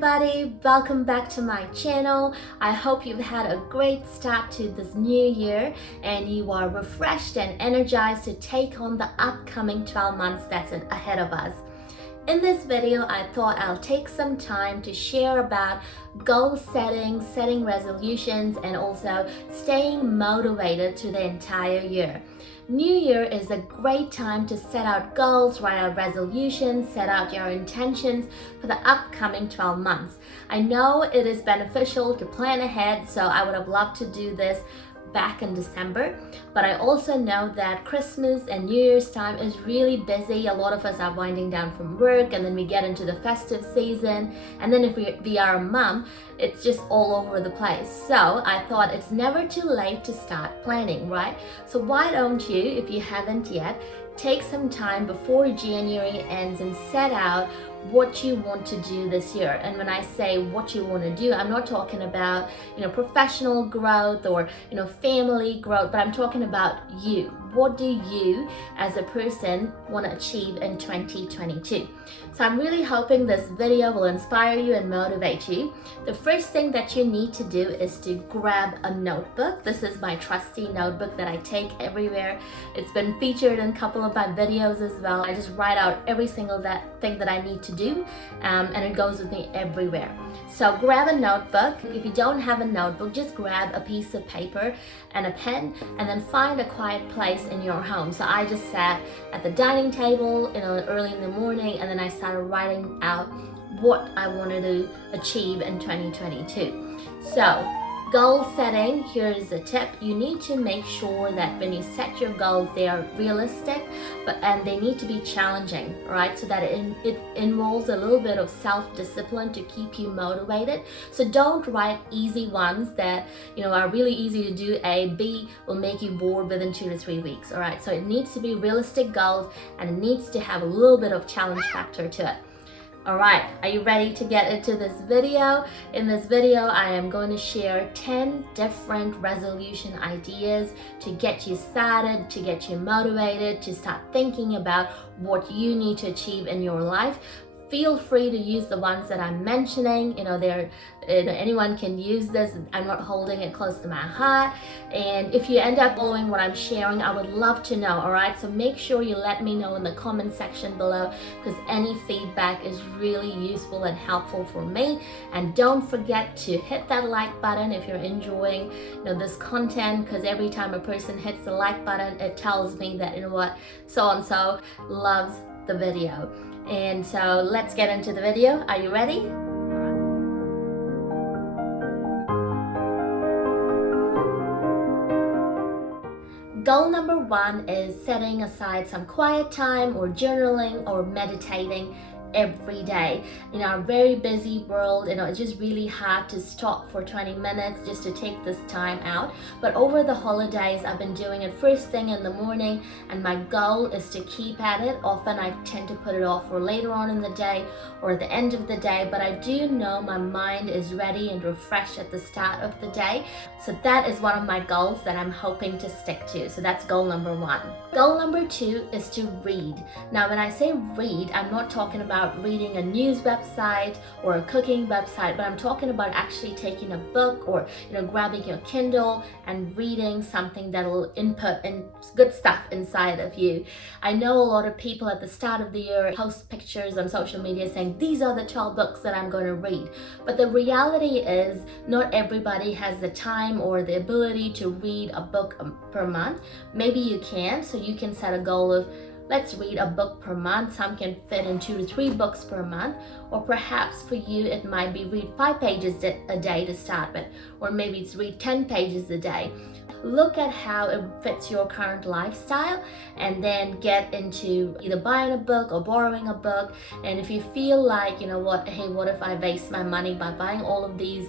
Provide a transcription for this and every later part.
everybody, welcome back to my channel. I hope you've had a great start to this new year and you are refreshed and energized to take on the upcoming 12 months that's ahead of us. In this video, I thought I'll take some time to share about goal setting resolutions, and also staying motivated to the entire year. New Year is a great time to set out goals, write out resolutions, set out your intentions for the upcoming 12 months. I know it is beneficial to plan ahead, so I would have loved to do this back in December, but I also know that Christmas and New Year's time is really busy. A lot of us are winding down from work, and then we get into the festive season, and then if we are a mom, it's just all over the place. So I thought it's never too late to start planning, right? So why don't you, if you haven't yet, take some time before January ends and set out what you want to do this year. And when I say what you want to do, I'm not talking about, professional growth or, family growth, but I'm talking about you. What do you as a person want to achieve in 2022? So I'm really hoping this video will inspire you and motivate you. The first thing that you need to do is to grab a notebook. This is my trusty notebook that I take everywhere. It's been featured in a couple of my videos as well. I just write out every single thing that I need to do, and it goes with me everywhere. So grab a notebook. If you don't have a notebook, just grab a piece of paper and a pen, and then find a quiet place in your home. So I just sat at the dining table, early in the morning, and then I started writing out what I wanted to achieve in 2022. So goal setting, here's a tip. You need to make sure that when you set your goals, they are realistic, and they need to be challenging, right? So that it involves a little bit of self-discipline to keep you motivated. So don't write easy ones that, are really easy to do. A, B will make you bored within 2 to 3 weeks, all right? So it needs to be realistic goals, and it needs to have a little bit of challenge factor to it. Alright, are you ready to get into this video? In this video, I am going to share 10 different resolution ideas to get you started, to get you motivated, to start thinking about what you need to achieve in your life. Feel free to use the ones that I'm mentioning. Anyone can use this. I'm not holding it close to my heart. And if you end up following what I'm sharing, I would love to know, all right? So make sure you let me know in the comment section below, because any feedback is really useful and helpful for me. And don't forget to hit that like button if you're enjoying this content, because every time a person hits the like button, it tells me that, so-and-so loves the video. And so let's get into the video. Are you ready? Goal number 1 is setting aside some quiet time or journaling or meditating every day. In our very busy world, it's just really hard to stop for 20 minutes just to take this time out. But over the holidays, I've been doing it first thing in the morning, and my goal is to keep at it. Often I tend to put it off for later on in the day or at the end of the day, but I do know my mind is ready and refreshed at the start of the day. So that is one of my goals that I'm hoping to stick to. So that's goal number 1. Goal number 2 is to read. Now, when I say read, I'm not talking about reading a news website or a cooking website, but I'm talking about actually taking a book or grabbing your Kindle and reading something that'll input and good stuff inside of you. I know a lot of people at the start of the year post pictures on social media saying these are the 12 books that I'm going to read, but the reality is not everybody has the time or the ability to read a book per month. Maybe you can, so you can set a goal of, let's read a book per month. Some can fit in 2 to 3 books per month, or perhaps for you it might be read 5 pages a day to start with, or maybe it's read 10 pages a day. Look at how it fits your current lifestyle, and then get into either buying a book or borrowing a book. And if you feel like, what if I waste my money by buying all of these,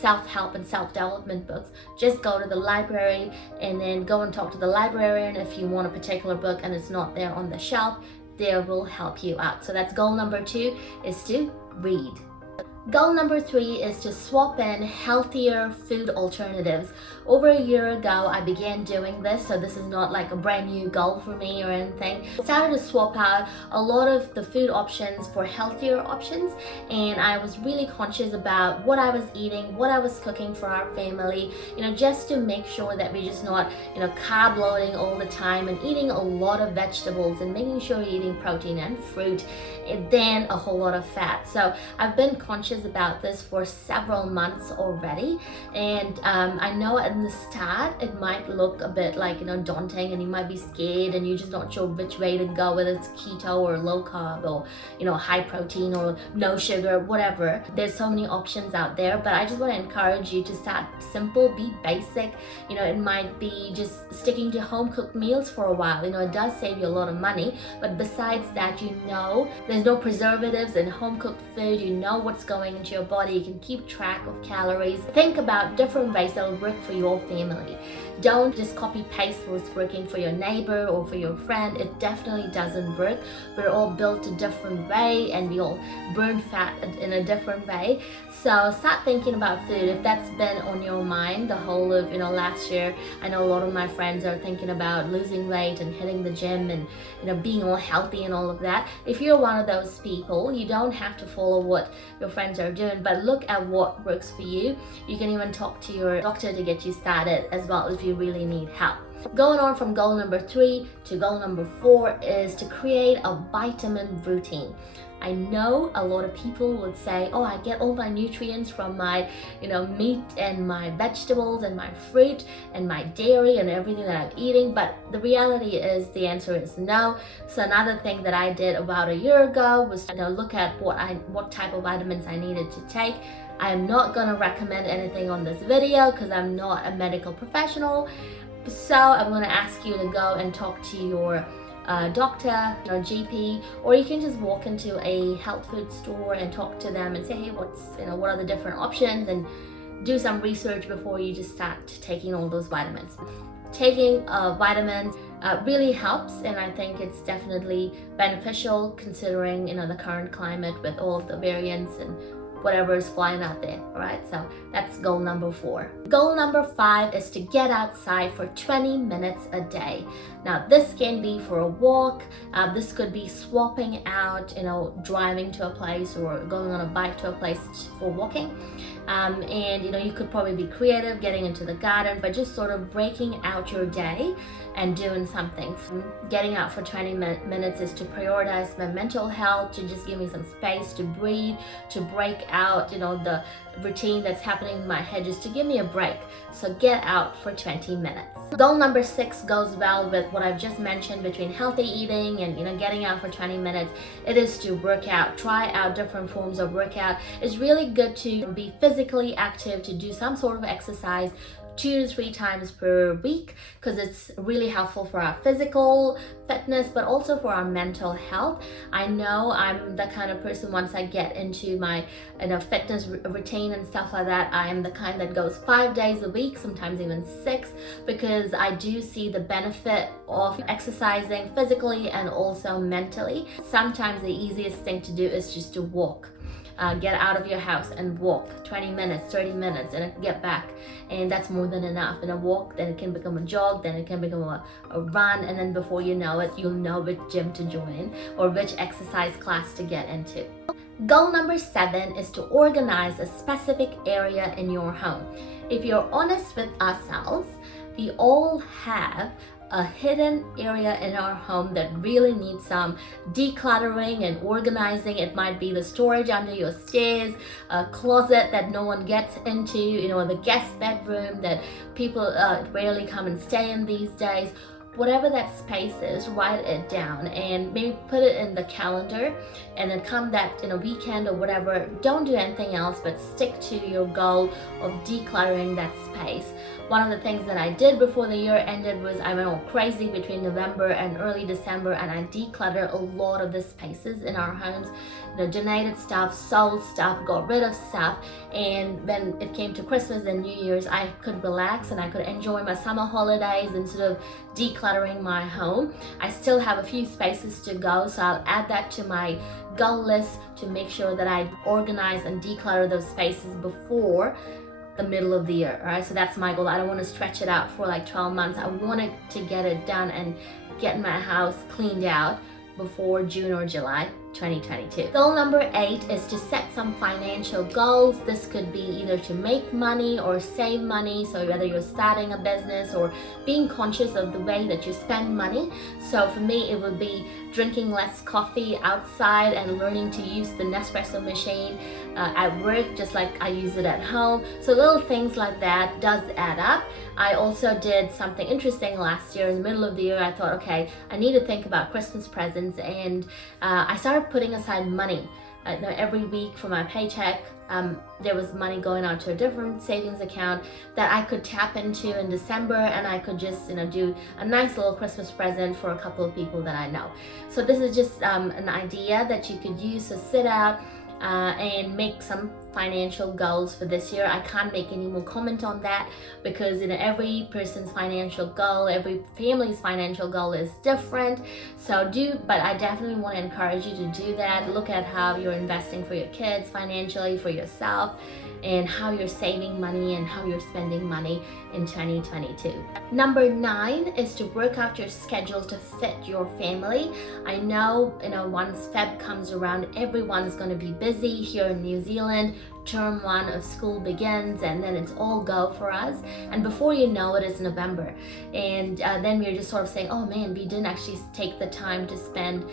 self-help and self-development books, just go to the library and then go and talk to the librarian if you want a particular book and it's not there on the shelf. They will help you out. So that's goal number 2, is to read. Goal number 3 is to swap in healthier food alternatives. Over a year ago, I began doing this, so this is not like a brand new goal for me or anything. I started to swap out a lot of the food options for healthier options, and I was really conscious about what I was eating, what I was cooking for our family, just to make sure that we're just not, carb loading all the time and eating a lot of vegetables and making sure you're eating protein and fruit, and then a whole lot of fat. So I've been conscious about this for several months already, and I know in the start it might look a bit like daunting, and you might be scared and you're just not sure which way to go, whether it's keto or low carb or high protein or no sugar, whatever. There's so many options out there, but I just want to encourage you to start simple, be basic. It might be just sticking to home cooked meals for a while. It does save you a lot of money, but besides that, there's no preservatives in home cooked food. What's going into your body. You can keep track of calories. Think about different ways that will work for your family. Don't just copy paste what's working for your neighbor or for your friend. It definitely doesn't work. We're all built a different way, and we all burn fat in a different way. So start thinking about food. If that's been on your mind the whole of last year, I know a lot of my friends are thinking about losing weight and hitting the gym and being all healthy and all of that. If you're one of those people, you don't have to follow what your friends are doing, but look at what works for you. You can even talk to your doctor to get you started as well if you really need help. Going on from goal number 3 to goal number 4 is to create a vitamin routine. I know a lot of people would say, oh, I get all my nutrients from my meat and my vegetables and my fruit and my dairy and everything that I'm eating, but the reality is the answer is no. So another thing that I did about a year ago was look at what type of vitamins I needed to take. I'm not going to recommend anything on this video because I'm not a medical professional, so I'm going to ask you to go and talk to your doctor or GP, or you can just walk into a health food store and talk to them and say, hey, what are the different options, and do some research before you just start taking all those vitamins. Taking vitamins really helps, and I think it's definitely beneficial considering the current climate with all of the variants and whatever is flying out there. All right, so that's goal number 4. Goal number 5 is to get outside for 20 minutes a day. Now this can be for a walk, this could be swapping out, driving to a place or going on a bike to a place for walking. And you could probably be creative, getting into the garden, but just sort of breaking out your day and doing something. Getting out for 20 minutes is to prioritize my mental health, to just give me some space to breathe, to break out, the routine that's happening in my head, just to give me a break. So get out for 20 minutes. Goal number 6 goes well with what I've just mentioned between healthy eating and getting out for 20 minutes. It is to work out. Try out different forms of workout. It's really good to be physically active, to do some sort of exercise 2 to 3 times per week, because it's really helpful for our physical fitness but also for our mental health. I know I'm the kind of person, once I get into my fitness routine and stuff like that, I am the kind that goes 5 days a week, sometimes even 6, because I do see the benefit of exercising physically and also mentally. Sometimes the easiest thing to do is just to walk. Get out of your house and walk 20 minutes, 30 minutes, and get back, and that's more than enough. And a walk, then it can become a jog, then it can become a run, and then before you know it, you'll know which gym to join or which exercise class to get into. Goal number 7 is to organize a specific area in your home. If you're honest with ourselves, we all have a hidden area in our home that really needs some decluttering and organizing. It might be the storage under your stairs, a closet that no one gets into, the guest bedroom that people rarely come and stay in these days. Whatever that space is, write it down and maybe put it in the calendar, and then come that weekend or whatever, don't do anything else but stick to your goal of decluttering that space. One of the things that I did before the year ended was I went all crazy between November and early December, and I decluttered a lot of the spaces in our homes. Donated stuff, sold stuff, got rid of stuff, and when it came to Christmas and New Year's, I could relax and I could enjoy my summer holidays instead of decluttering my home. I still have a few spaces to go, so I'll add that to my goal list to make sure that I organize and declutter those spaces before the middle of the year. All right, so that's my goal. I don't want to stretch it out for like 12 months. I wanted to get it done and get my house cleaned out before June or July 2022. Goal number 8 is to set some financial goals. This could be either to make money or save money. So whether you're starting a business or being conscious of the way that you spend money. So for me, it would be drinking less coffee outside and learning to use the Nespresso machine at work, just like I use it at home. So little things like that does add up. I also did something interesting last year. In the middle of the year, I thought, okay, I need to think about Christmas presents, and I started putting aside money. Every week for my paycheck, there was money going out to a different savings account that I could tap into in December, and I could just do a nice little Christmas present for a couple of people that I know. So this is just an idea that you could use to sit out and make some financial goals for this year. I can't make any more comment on that because every person's financial goal, every family's financial goal is different. But I definitely want to encourage you to do that. Look at how you're investing for your kids financially, for yourself, and how you're saving money and how you're spending money in 2022. Number 9 is to work out your schedule to fit your family. I know, once Feb comes around, everyone's going to be busy here in New Zealand. Term 1 of school begins, and then it's all go for us, and before you know it, it's November, and then we're just sort of saying, oh man, we didn't actually take the time to spend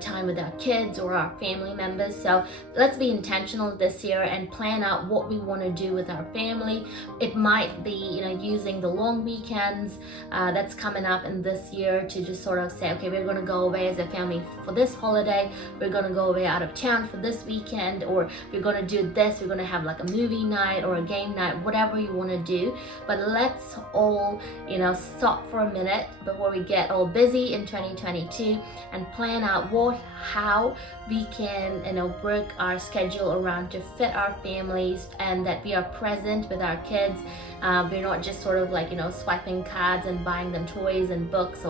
time with our kids or our family members. So let's be intentional this year and plan out what we want to do with our family. It might be using the long weekends that's coming up in this year to just sort of say, okay, we're going to go away as a family for this holiday, we're going to go away out of town for this weekend, or we're going to do this, we're going to have like a movie night or a game night, whatever you want to do. But let's all stop for a minute before we get all busy in 2022 and plan out how we can work our schedule around to fit our families, and that we are present with our kids. We're not just sort of like swiping cards and buying them toys and books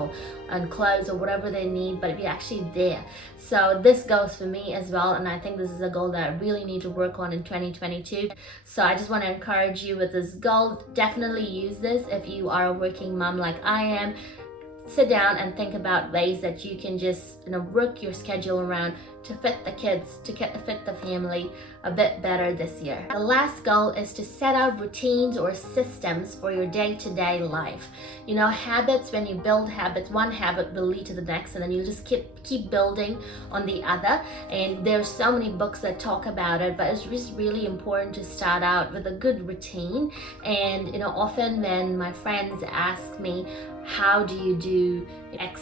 and clothes or whatever they need, but we're actually there. So this goes for me as well, and I think this is a goal that I really need to work on in 2022. So I just want to encourage you with this goal. Definitely use this if you are a working mom like I am. Sit down and think about ways that you can just work your schedule around to fit the kids, to fit the family a bit better this year. The last goal is to set out routines or systems for your day-to-day life. Habits, when you build habits, one habit will lead to the next, and then you just keep building on the other. And there's so many books that talk about it, but it's just really important to start out with a good routine. And often when my friends ask me, how do you do X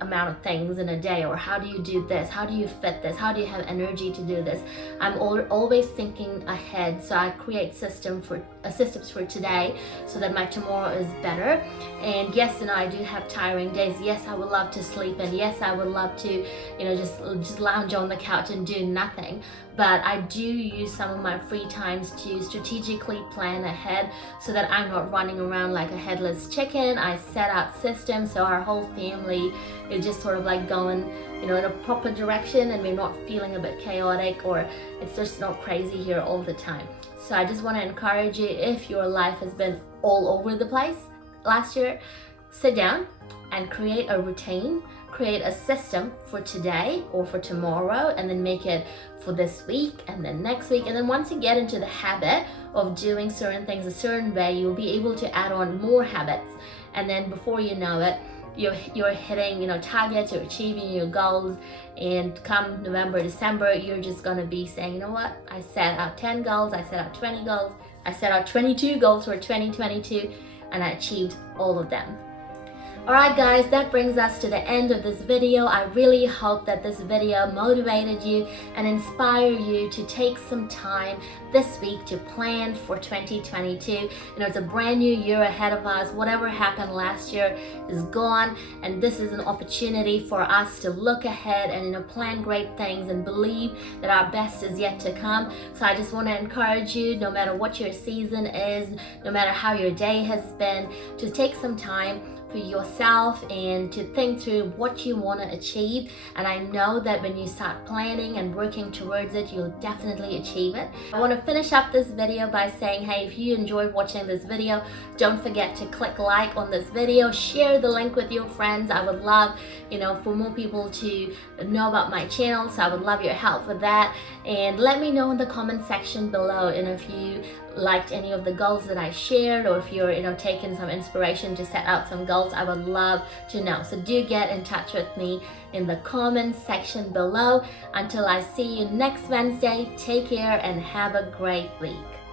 amount of things in a day, or how do you do this, how do you fit this, how do you have energy to do this, I'm always thinking ahead. So I create systems for today so that my tomorrow is better. And yes, I do have tiring days. Yes, I would love to sleep, and yes, I would love to just lounge on the couch and do nothing. But I do use some of my free times to strategically plan ahead so that I'm not running around like a headless chicken. I set out systems so our whole family is just sort of like going in a proper direction, and we're not feeling a bit chaotic, or it's just not crazy here all the time. So I just want to encourage you, if your life has been all over the place last year, sit down and create a routine, create a system for today or for tomorrow, and then make it for this week and then next week. And then once you get into the habit of doing certain things a certain way, you'll be able to add on more habits, and then before you know it, you're hitting targets, you're achieving your goals, and come November, December, you're just gonna be saying, what, I set out 10 goals, I set out 20 goals, I set out 22 goals for 2022, and I achieved all of them. Alright guys, that brings us to the end of this video. I really hope that this video motivated you and inspired you to take some time this week to plan for 2022. It's a brand new year ahead of us. Whatever happened last year is gone, and this is an opportunity for us to look ahead and plan great things and believe that our best is yet to come. So I just want to encourage you, no matter what your season is, no matter how your day has been, to take some time for yourself and to think through what you want to achieve. And I know that when you start planning and working towards it, you'll definitely achieve it. I want to finish up this video by saying, hey, if you enjoyed watching this video, don't forget to click like on this video, share the link with your friends. I would love, for more people to know about my channel, so I would love your help with that. And let me know in the comment section below, and if you liked any of the goals that I shared, or if you're taking some inspiration to set out some goals, I would love to know. So do get in touch with me in the comments section below. Until I see you next Wednesday, take care and have a great week.